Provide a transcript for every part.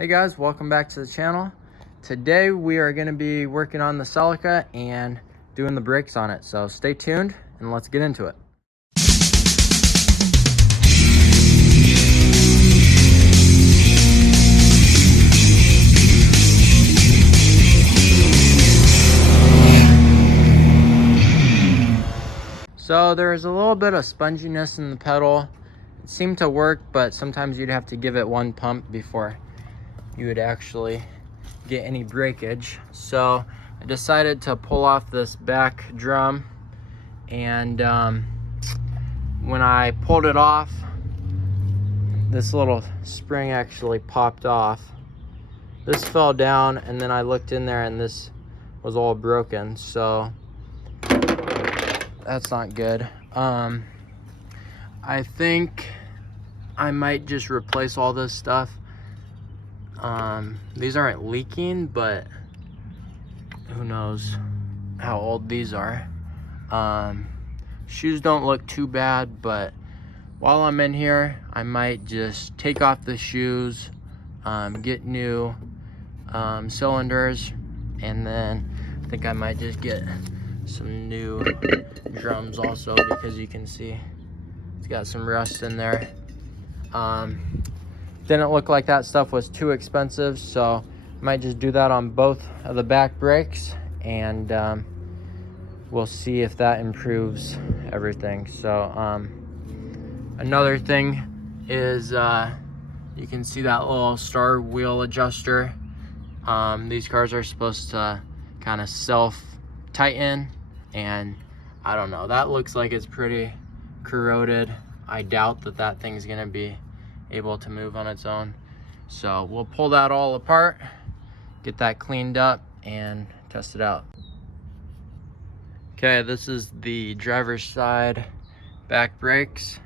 Hey guys, welcome back to the channel. Today we are going to be working on the Celica and doing the brakes on it. So stay tuned and let's get into it. So there's a little bit of sponginess in the pedal. It seemed to work, but sometimes you'd have to give it one pump before you would actually get any breakage. So I decided to pull off this back drum, and when I pulled it off, this little spring actually popped off. This fell down, and then I looked in there and this was all broken, so that's not good. I think I might just replace all this stuff. These aren't leaking, but who knows how old these are. Shoes don't look too bad, but while I'm in here, I might just take off the shoes, get new cylinders, and then I think I might just get some new drums also, because you can see it's got some rust in there. Didn't look like that stuff was too expensive, so I might just do that on both of the back brakes, and we'll see if that improves everything. So another thing is you can see that little star wheel adjuster. These cars are supposed to kind of self tighten, and I don't know, that looks like it's pretty corroded. I doubt that that thing's gonna be able to move on its own. So we'll pull that all apart, get that cleaned up, and test it out. Okay, this is the driver's side back brakes.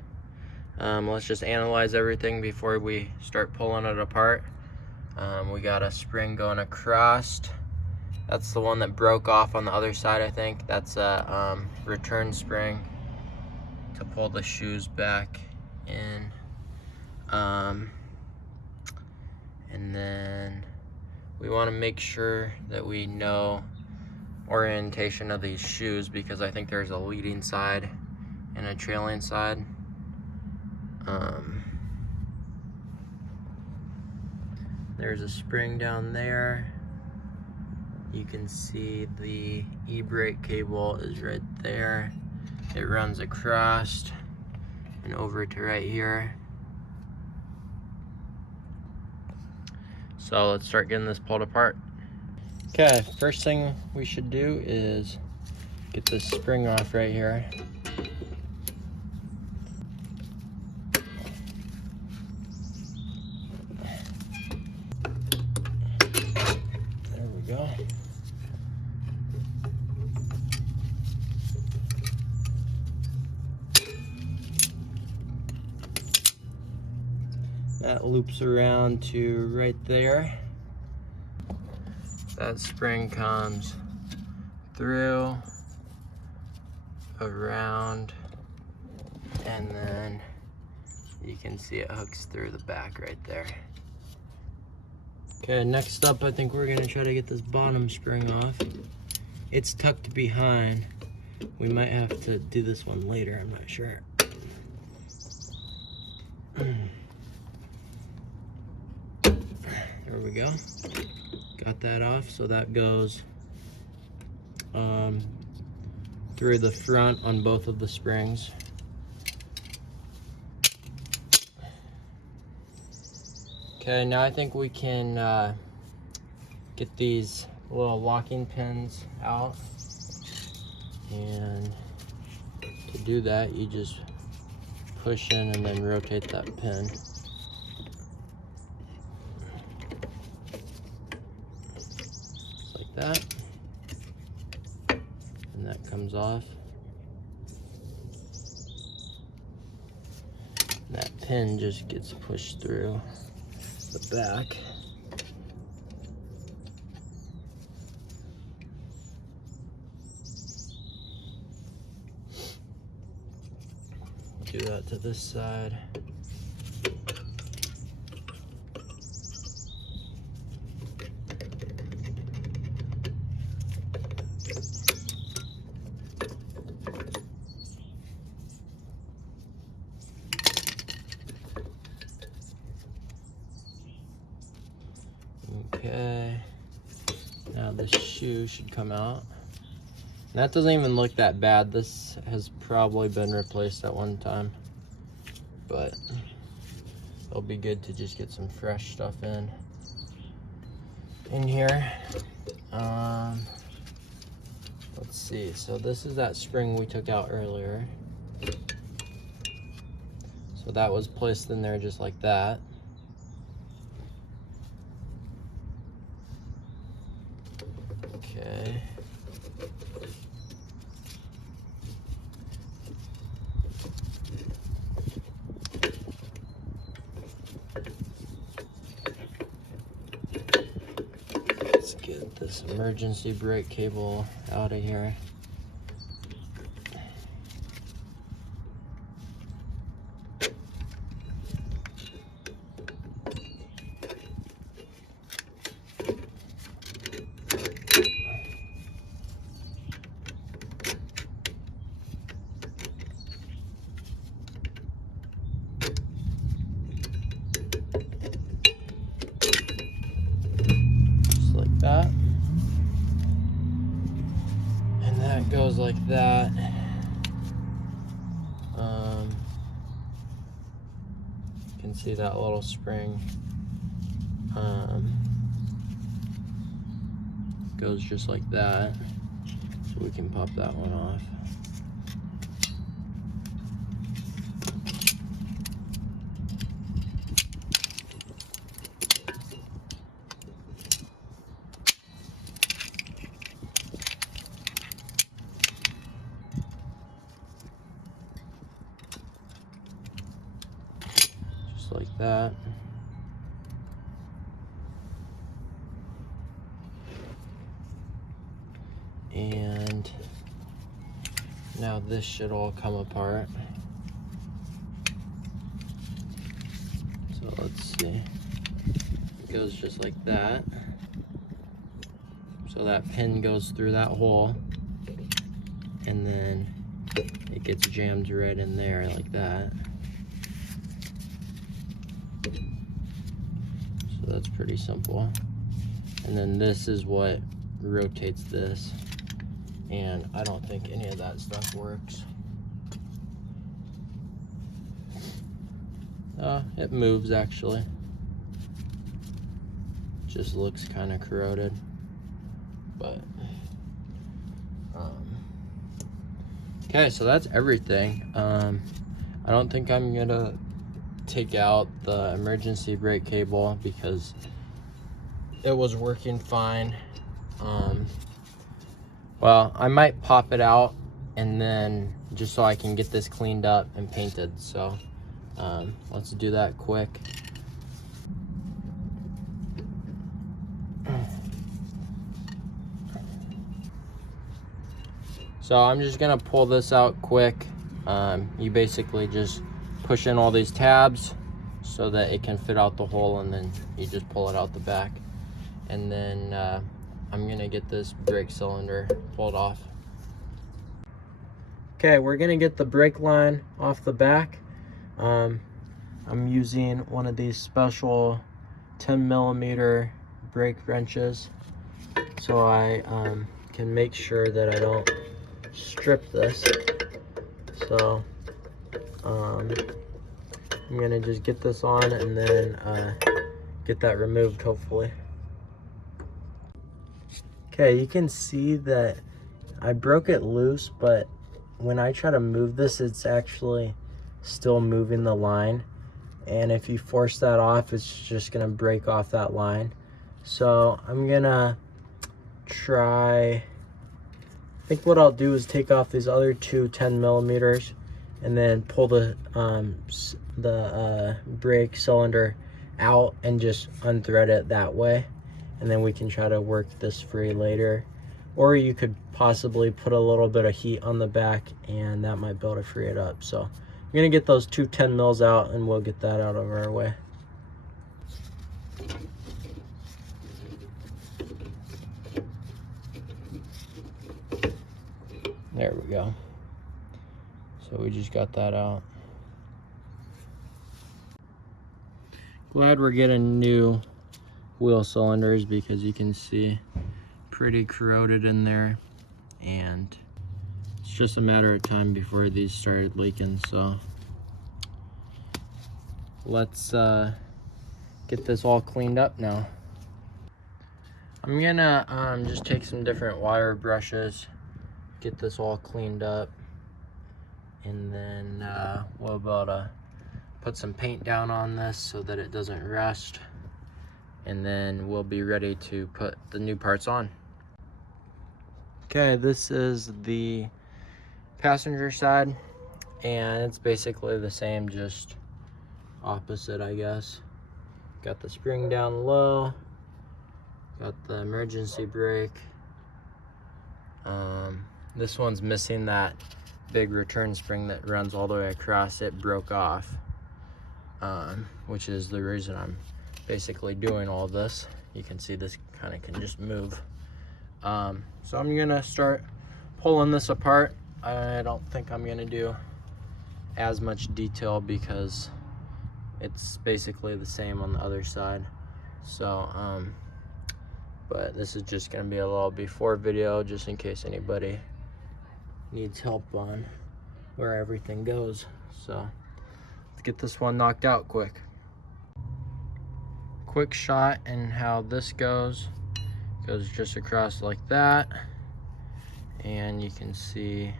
Let's just analyze everything before we start pulling it apart. We got a spring going across. That's the one that broke off on the other side, I think. That's a return spring to pull the shoes back in. And then we want to make sure that we know orientation of these shoes, because I think there's a leading side and a trailing side. There's a spring down there. You can see the e-brake cable is right there. It runs across and over to right here. So let's start getting this pulled apart. Okay, first thing we should do is get this spring off right here. There we go. That loops around to right there. That spring comes through, around, and then you can see it hooks through the back right there. Okay, next up, I think we're gonna try to get this bottom spring off. It's tucked behind. We might have to do this one later, I'm not sure. There we go. Got that off, so that goes through the front on both of the springs. Okay, now I think we can get these little locking pins out, and to do that you just push in and then rotate that pin. That, and that comes off. And that pin just gets pushed through the back. Do that to this side. Okay, now this shoe should come out. And that doesn't even look that bad. This has probably been replaced at one time, but it'll be good to just get some fresh stuff in here. Let's see, so this is that spring we took out earlier. So that was placed in there just like that. Okay. Let's get this emergency brake cable out of here. That, and that goes like that. You can see that little spring goes just like that, so we can pop that one off. Like that. And now this should all come apart. So let's see. It goes just like that. So that pin goes through that hole, and then it gets jammed right in there like that. So that's pretty simple. And then this is what rotates this. And I don't think any of that stuff works. It moves actually. Just looks kind of corroded. But okay, so that's everything. I don't think I'm gonna take out the emergency brake cable because it was working fine. Well, I might pop it out and then just so I can get this cleaned up and painted. So let's do that quick. So I'm just gonna pull this out quick. You basically just push in all these tabs so that it can fit out the hole, and then you just pull it out the back. And then I'm gonna get this brake cylinder pulled off. Okay, we're gonna get the brake line off the back. I'm using one of these special 10mm brake wrenches so I can make sure that I don't strip this. So I'm gonna just get this on and then get that removed hopefully. Okay, you can see that I broke it loose, but when I try to move this, it's actually still moving the line. And if you force that off, it's just gonna break off that line. So I'm gonna try, I think what I'll do is take off these other two 10mm and then pull the brake cylinder out and just unthread it that way. And then we can try to work this free later. Or you could possibly put a little bit of heat on the back and that might be able to free it up. So I'm gonna get those two 10mm out and we'll get that out of our way. There we go. So we just got that out. Glad we're getting new wheel cylinders because you can see pretty corroded in there, and it's just a matter of time before these started leaking. So let's get this all cleaned up now. I'm gonna just take some different wire brushes, get this all cleaned up, and then we'll be able to put some paint down on this so that it doesn't rust, and then we'll be ready to put the new parts on. Okay, this is the passenger side, and it's basically the same, just opposite, I guess. Got the spring down low, got the emergency brake. This one's missing that big return spring that runs all the way across. It broke off, which is the reason I'm basically doing all this. You can see this kind of can just move. So I'm gonna start pulling this apart. I don't think I'm gonna do as much detail because it's basically the same on the other side. So but this is just gonna be a little before video, just in case anybody needs help on where everything goes. So let's get this one knocked out quick. Quick shot and how this goes just across like that, and you can see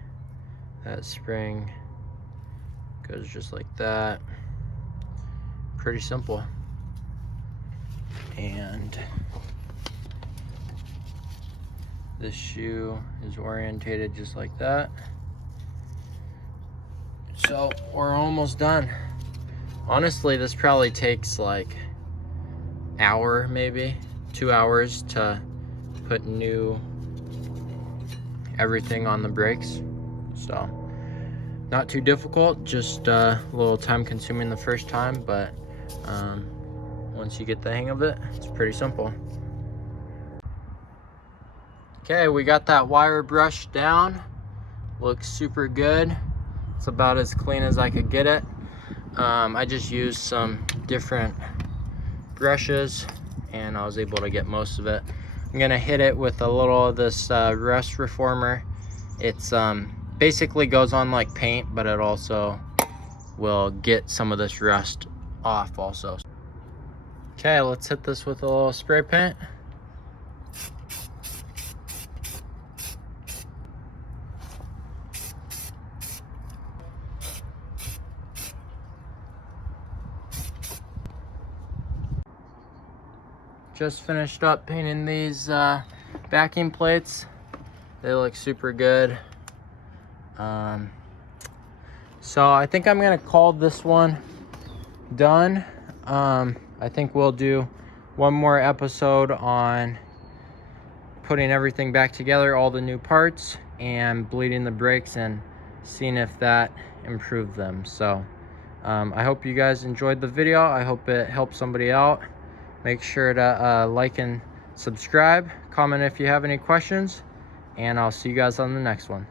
that spring goes just like that. Pretty simple. And this shoe is orientated just like that. So we're almost done. Honestly, this probably takes like hour, maybe 2 hours to put new everything on the brakes. So not too difficult, just a little time consuming the first time, but once you get the hang of it, it's pretty simple. Okay, we got that wire brush down. Looks super good. It's about as clean as I could get it. I just used some different brushes and I was able to get most of it. I'm gonna hit it with a little of this rust reformer. It's basically goes on like paint, but it also will get some of this rust off also. Okay, let's hit this with a little spray paint. Just finished up painting these backing plates. They look super good. So I think I'm gonna call this one done. I think we'll do one more episode on putting everything back together, all the new parts, and bleeding the brakes and seeing if that improved them. So I hope you guys enjoyed the video. I hope it helped somebody out. Make sure to like and subscribe, comment if you have any questions, and I'll see you guys on the next one.